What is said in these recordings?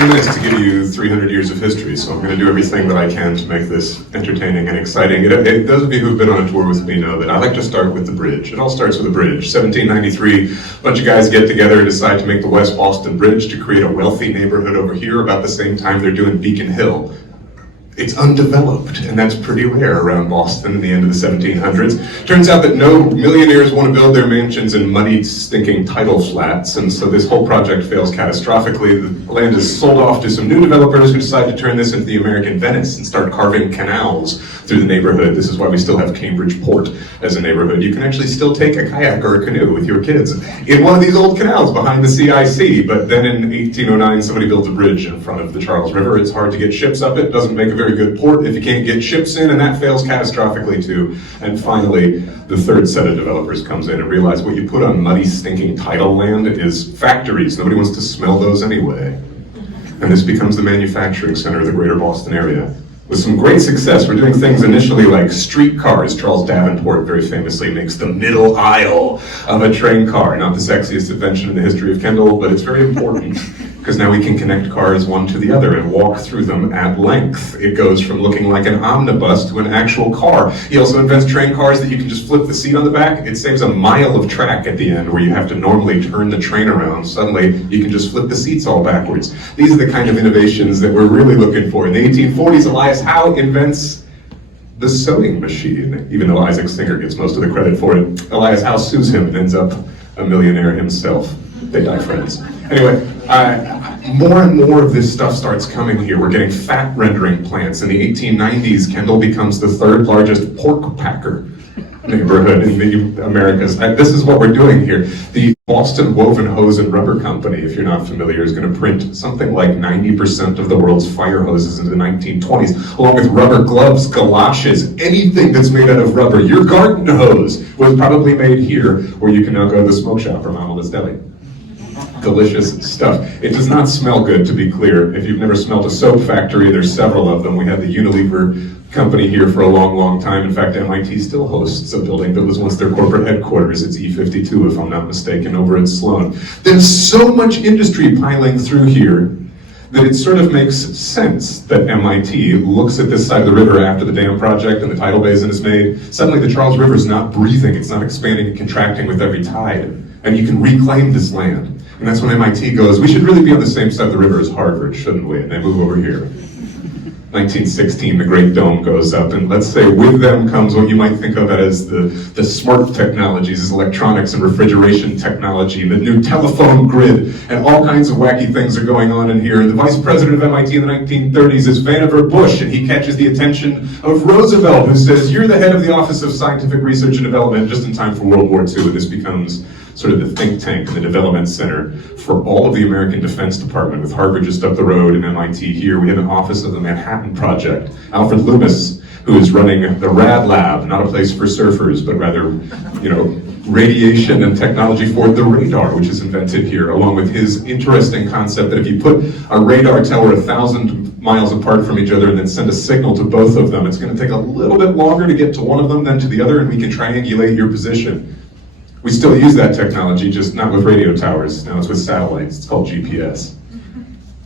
10 minutes to give you 300 years of history, so I'm going to do everything that I can to make this entertaining and exciting. Those of you who've been on a tour with me know that I like to start with the bridge. It all starts with a bridge. 1793, a bunch of guys get together and decide to make the West Boston Bridge to create a wealthy neighborhood over here about the same time they're doing Beacon Hill. It's undeveloped, and that's pretty rare around Boston in the end of the 1700s. Turns out that no millionaires want to build their mansions in muddy, stinking tidal flats, and so this whole project fails catastrophically. The land is sold off to some new developers who decide to turn this into the American Venice and start carving canals through the neighborhood. This is why we still have Cambridge Port as a neighborhood. You can actually still take a kayak or a canoe with your kids in one of these old canals behind the CIC, but then in 1809 somebody builds a bridge in front of the Charles River. It's hard to get ships up it, doesn't make a very good port if you can't get ships in, and that fails catastrophically too. And finally, the third set of developers comes in and realize what you put on muddy, stinking tidal land is factories. Nobody wants to smell those anyway. And this becomes the manufacturing center of the greater Boston area. With some great success, we're doing things initially like streetcars. Charles Davenport very famously makes the middle aisle of a train car. Not the sexiest invention in the history of Kendall, but it's very important because now we can connect cars one to the other and walk through them at length. It goes from looking like an omnibus to an actual car. He also invents train cars that you can just flip the seat on the back. It saves a mile of track at the end where you have to normally turn the train around. Suddenly, you can just flip the seats all backwards. These are the kind of innovations that we're really looking for. In the 1840s, Elias Howe invents the sewing machine. Even though Isaac Singer gets most of the credit for it, Elias Howe sues him and ends up a millionaire himself. They die friends. Anyway, more and more of this stuff starts coming here. We're getting fat rendering plants. In the 1890s, Kendall becomes the third largest pork packer neighborhood in the Americas. This is what we're doing here. The Boston Woven Hose and Rubber Company, if you're not familiar, is going to print something like 90% of the world's fire hoses in the 1920s, along with rubber gloves, galoshes, anything that's made out of rubber. Your garden hose was probably made here, where you can now go to the smoke shop or Mama's Deli. Delicious stuff. It does not smell good, to be clear. If you've never smelled a soap factory, there's several of them. We had the Unilever company here for a long, long time. In fact, MIT still hosts a building that was once their corporate headquarters. It's E52, if I'm not mistaken, over in Sloan. There's so much industry piling through here that it sort of makes sense that MIT looks at this side of the river after the dam project and the tidal basin is made. Suddenly the Charles River is not breathing. It's not expanding and contracting with every tide. And you can reclaim this land. And that's when MIT goes, we should really be on the same side of the river as Harvard, shouldn't we? And they move over here. 1916, the Great Dome goes up, and let's say with them comes what you might think of as the smart technologies, as electronics and refrigeration technology, the new telephone grid, and all kinds of wacky things are going on in here. The vice president of MIT in the 1930s is Vannevar Bush, and he catches the attention of Roosevelt, who says, you're the head of the Office of Scientific Research and Development just in time for World War II, and this becomes sort of the think tank and the development center for all of the American Defense Department, with Harvard just up the road and MIT here. We have an office of the Manhattan Project. Alfred Loomis, who is running the RAD Lab, not a place for surfers, but rather, radiation and technology for the radar, which is invented here, along with his interesting concept that if you put a radar tower 1,000 miles apart from each other and then send a signal to both of them, it's going to take a little bit longer to get to one of them than to the other, and we can triangulate your position. We still use that technology, just not with radio towers. Now it's with satellites. It's called GPS.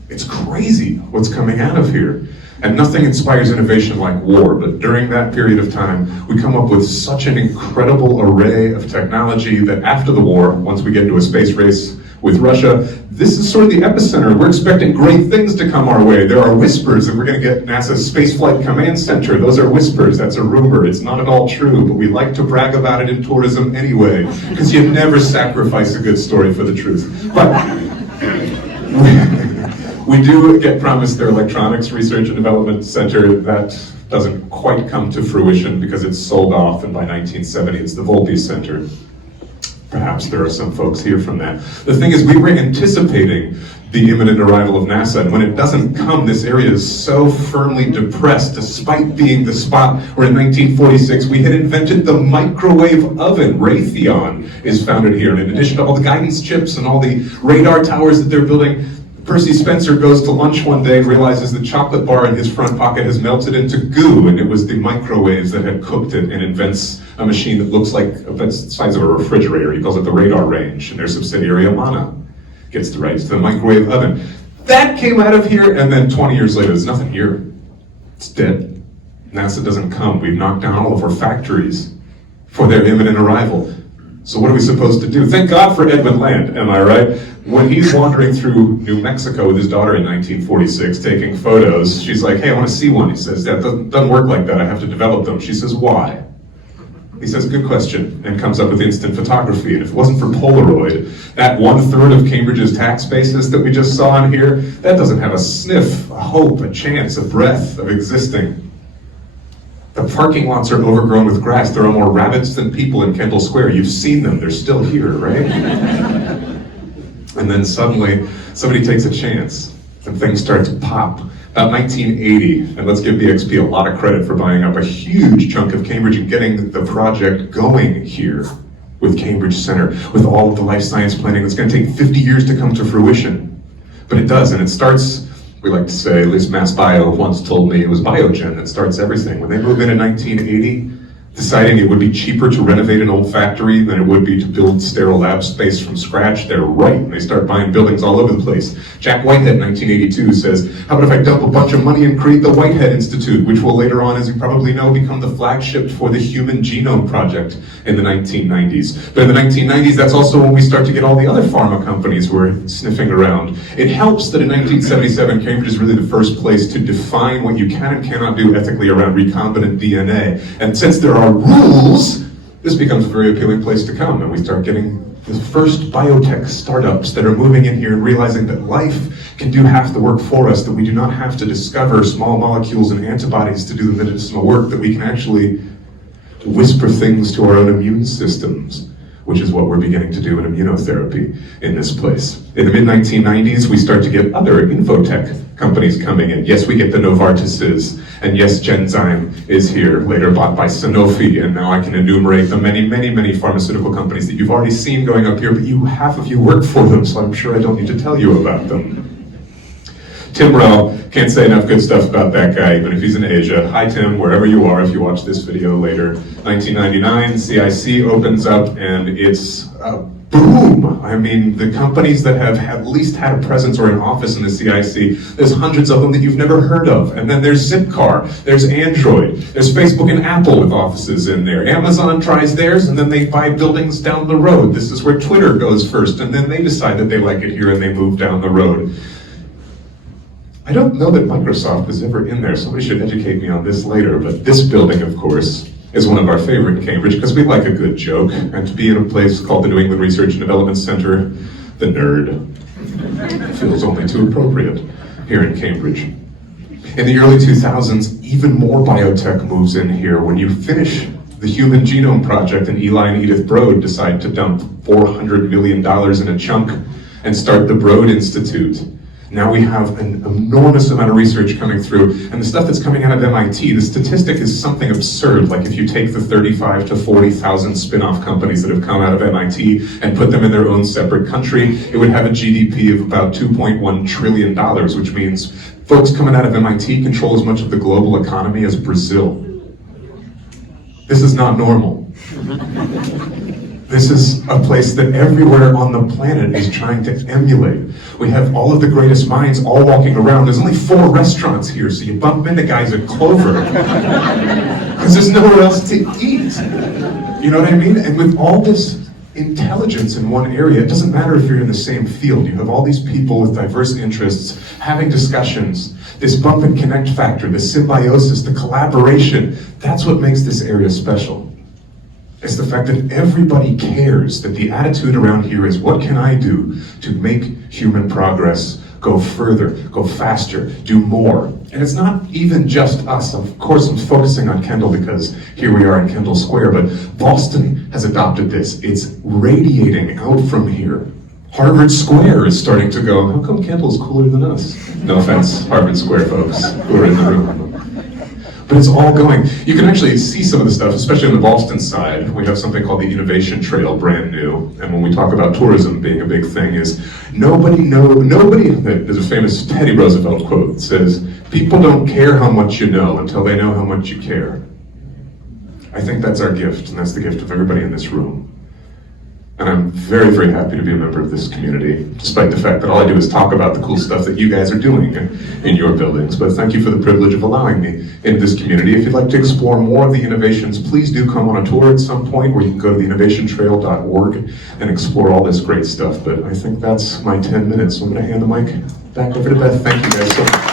It's crazy what's coming out of here. And nothing inspires innovation like war, but during that period of time, we come up with such an incredible array of technology that after the war, once we get into a space race with Russia, this is sort of the epicenter. We're expecting great things to come our way. There are whispers that we're going to get NASA's Spaceflight Command Center. Those are whispers. That's a rumor. It's not at all true, but we like to brag about it in tourism anyway, because you never sacrifice a good story for the truth. But we do get promised their Electronics Research and Development Center. That doesn't quite come to fruition because it's sold off, and by 1970 it's the Volpe Center. Perhaps there are some folks here from that. The thing is, we were anticipating the imminent arrival of NASA, and when it doesn't come, this area is so firmly depressed, despite being the spot where in 1946 we had invented the microwave oven. Raytheon is founded here, and in addition to all the guidance chips and all the radar towers that they're building, Percy Spencer goes to lunch one day and realizes the chocolate bar in his front pocket has melted into goo, and it was the microwaves that had cooked it, and invents a machine that looks like the size of a refrigerator. He calls it the radar range, and their subsidiary Amana gets the rights to the microwave oven. That came out of here, and then 20 years later, there's nothing here. It's dead. NASA doesn't come. We've knocked down all of our factories for their imminent arrival. So what are we supposed to do? Thank God for Edwin Land, am I right? When he's wandering through New Mexico with his daughter in 1946, taking photos, she's like, hey, I want to see one. He says, that doesn't work like that. I have to develop them. She says, why? He says, good question, and comes up with instant photography. And if it wasn't for Polaroid, that 1/3 of Cambridge's tax basis that we just saw in here, that doesn't have a sniff, a hope, a chance, a breath of existing. The parking lots are overgrown with grass. There are more rabbits than people in Kendall Square. You've seen them, they're still here, right? And then suddenly, somebody takes a chance, and things start to pop. About 1980, and let's give BXP a lot of credit for buying up a huge chunk of Cambridge and getting the project going here with Cambridge Center, with all of the life science planning that's going to take 50 years to come to fruition. But it does, and it starts, we like to say, at least Mass Bio once told me, it was Biogen that starts everything. When they move in 1980, deciding it would be cheaper to renovate an old factory than it would be to build sterile lab space from scratch, they're right, and they start buying buildings all over the place. Jack Whitehead in 1982 says, how about if I dump a bunch of money and create the Whitehead Institute, which will later on, as you probably know, become the flagship for the Human Genome Project in the 1990s. But in the 1990s, that's also when we start to get all the other pharma companies who are sniffing around. It helps that in 1977, Cambridge is really the first place to define what you can and cannot do ethically around recombinant DNA. And since there are rules, this becomes a very appealing place to come, and we start getting the first biotech startups that are moving in here and realizing that life can do half the work for us, that we do not have to discover small molecules and antibodies to do the medicinal work, that we can actually whisper things to our own immune systems, which is what we're beginning to do in immunotherapy in this place. In the mid-1990s, we start to get other infotech companies coming in. Yes, we get the Novartises, and yes, Genzyme is here, later bought by Sanofi, and now I can enumerate the many, many, many pharmaceutical companies that you've already seen going up here, but half of you work for them, so I'm sure I don't need to tell you about them. Tim Rao, can't say enough good stuff about that guy, even if he's in Asia. Hi Tim, wherever you are, if you watch this video later. 1999, CIC opens up, and it's boom! I mean, the companies that have at least had a presence or an office in the CIC, there's hundreds of them that you've never heard of. And then there's Zipcar, there's Android, there's Facebook and Apple with offices in there. Amazon tries theirs, and then they buy buildings down the road. This is where Twitter goes first, and then they decide that they like it here and they move down the road. I don't know that Microsoft was ever in there. Somebody should educate me on this later, but this building, of course, is one of our favorite in Cambridge because we like a good joke, and to be in a place called the New England Research and Development Center, the nerd, feels only too appropriate here in Cambridge. In the early 2000s, even more biotech moves in here. When you finish the Human Genome Project and Eli and Edith Broad decide to dump $400 million in a chunk and start the Broad Institute. Now we have an enormous amount of research coming through, and the stuff that's coming out of MIT, the statistic is something absurd. Like if you take the 35 to 40,000 spin-off companies that have come out of MIT and put them in their own separate country, it would have a GDP of about $2.1 trillion, which means folks coming out of MIT control as much of the global economy as Brazil. This is not normal. This is a place that everywhere on the planet is trying to emulate. We have all of the greatest minds all walking around. There's only 4 restaurants here, so you bump into guys at Clover because there's nowhere else to eat. You know what I mean? And with all this intelligence in one area, it doesn't matter if you're in the same field. You have all these people with diverse interests having discussions. This bump and connect factor, the symbiosis, the collaboration, that's what makes this area special. It's the fact that everybody cares, that the attitude around here is, what can I do to make human progress go further, go faster, do more? And it's not even just us. Of course, I'm focusing on Kendall because here we are in Kendall Square, but Boston has adopted this. It's radiating out from here. Harvard Square is starting to go, how come Kendall's cooler than us? No offense, Harvard Square folks who are in the room. But it's all going. You can actually see some of the stuff, especially on the Boston side. We have something called the Innovation Trail, brand new. And when we talk about tourism being a big thing, is nobody, there's a famous Teddy Roosevelt quote that says, people don't care how much you know until they know how much you care. I think that's our gift, and that's the gift of everybody in this room. and I'm very, very happy to be a member of this community, despite the fact that all I do is talk about the cool stuff that you guys are doing in your buildings. But thank you for the privilege of allowing me in this community. If you'd like to explore more of the innovations, please do come on a tour at some point, where you can go to theinnovationtrail.org and explore all this great stuff. But I think that's my 10 minutes, so I'm going to hand the mic back over to Beth. Thank you guys so much.